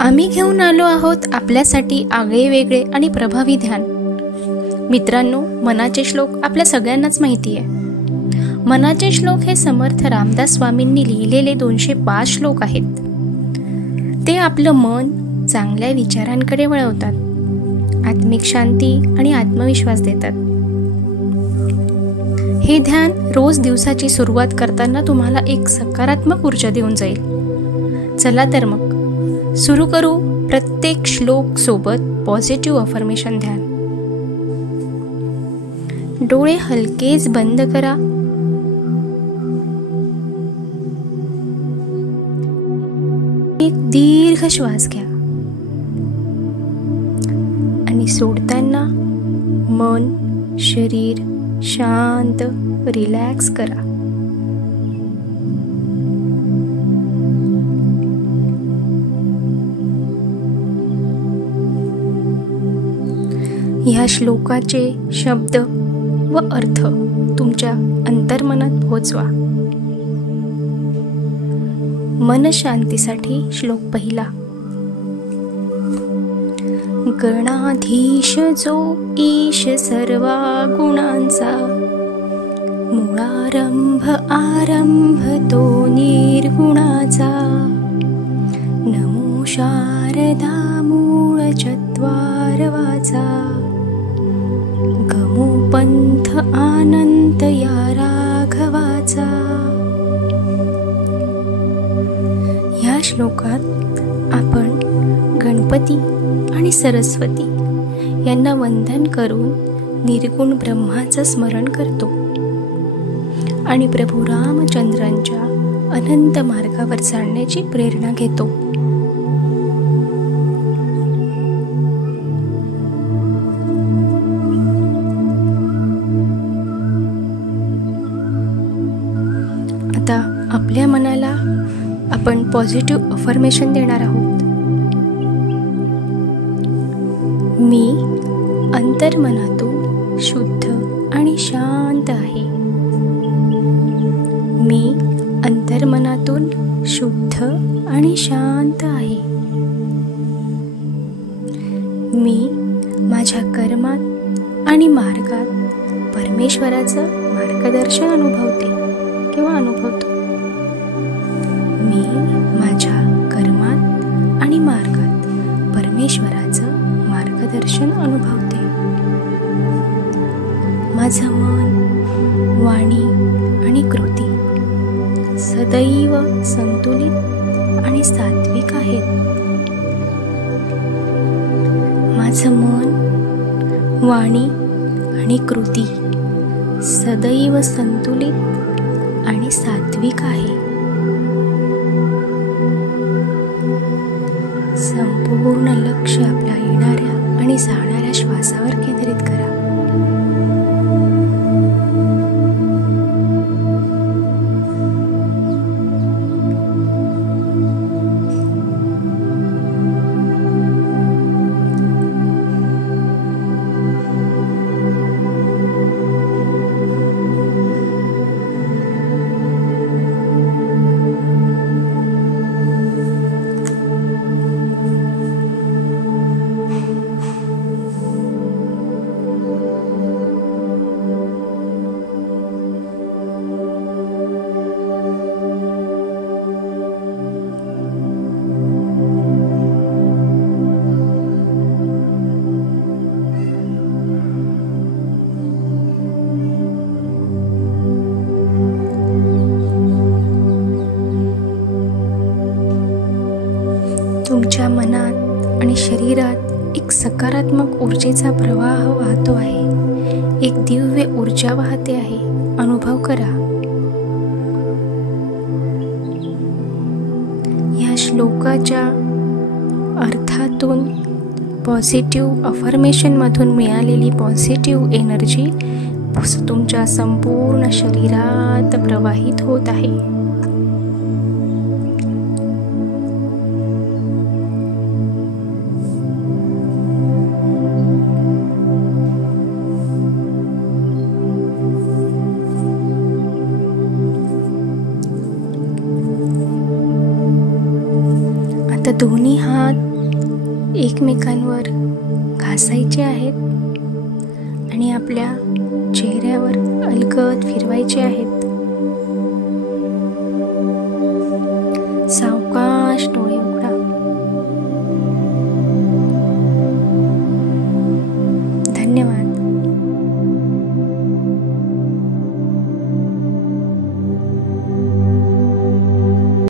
आम्ही घेऊन आलो आहोत आपल्यासाठी आगळे वेगळे आणि प्रभावी ध्यान. मित्रांनो, मनाचे श्लोक आपल्या सगळ्यांनाच माहिती आहे. मनाचे श्लोक हे समर्थ रामदास स्वामींनी लिहिलेले 205 श्लोक आहेत. ते आपलं मन चांगल्या विचारांकडे वळवतात, आत्मिक शांती आणि आत्मविश्वास देतात. हे ध्यान रोज दिवसाची सुरुवात करताना तुम्हाला एक सकारात्मक ऊर्जा देऊन जाईल. चला तर मग सुरू करू प्रत्येक श्लोक सोबत पॉझिटिव्ह अफर्मेशन ध्यान. डोळे हलकेच बंद करा. एक दीर्घ श्वास घ्या आणि सोडताना मन, शरीर शांत, रिलॅक्स करा. ह्या श्लोकाचे शब्द व अर्थ तुमच्या अंतर्मनात पोहोचवा. मन शांतीसाठी श्लोक पहिला. गणाधीश जो ईश सर्वा गुणांचा, मूळारंभ आरंभ तो निर्गुणाचा. नमो शारदा मूळ चत्वारवाचा, गमो पंथ आनंद या राघवाचा. या श्लोकात आपण गणपती आणि सरस्वती यांना वंदन करून निर्गुण ब्रह्माचं स्मरण करतो आणि प्रभू रामचंद्रांच्या अनंत मार्गावर चालण्याची प्रेरणा घेतो. आता आपल्या मनाला आपण पॉझिटिव्ह अफर्मेशन देणार आहोत. मी अंतर्मनातून शुद्ध आणि शांत आहे. मी अंतर्मनातून शुद्ध आणि शांत आहे. मी माझ्या कर्मात आणि मार्गात परमेश्वराचं मार्गदर्शन अनुभवते किंवा अनुभवतो. मी माझ्या कर्मात आणि मार्गात परमेश्वराचं मार्गदर्शन अनुभवते. माझं मन, वाणी आणि कृती सदैव संतुलित आणि सात्विक आहेत. माझं मन, वाणी आणि कृती सदैव संतुलित आणि सात्विक आहे. संपूर्ण लक्ष आपल्या येणाऱ्या आणि जाणाऱ्या श्वासावर केंद्रित करा. तुमच्या मनात आणि शरीरात एक सकारात्मक ऊर्जेचा प्रवाह वाहतो आहे. एक दिव्य ऊर्जा वाहते आहे. अनुभव करा. या श्लोकाच्या अर्थातून पॉझिटिव्ह अफर्मेशनमधून मिळालेली पॉझिटिव्ह एनर्जी तुमच्या संपूर्ण शरीरात प्रवाहित होत आहे. आता दोन्ही हात एकमेकांवर घासायचे आहेत आणि आपल्या चेहऱ्यावर अलगद फिरवायचे आहेत.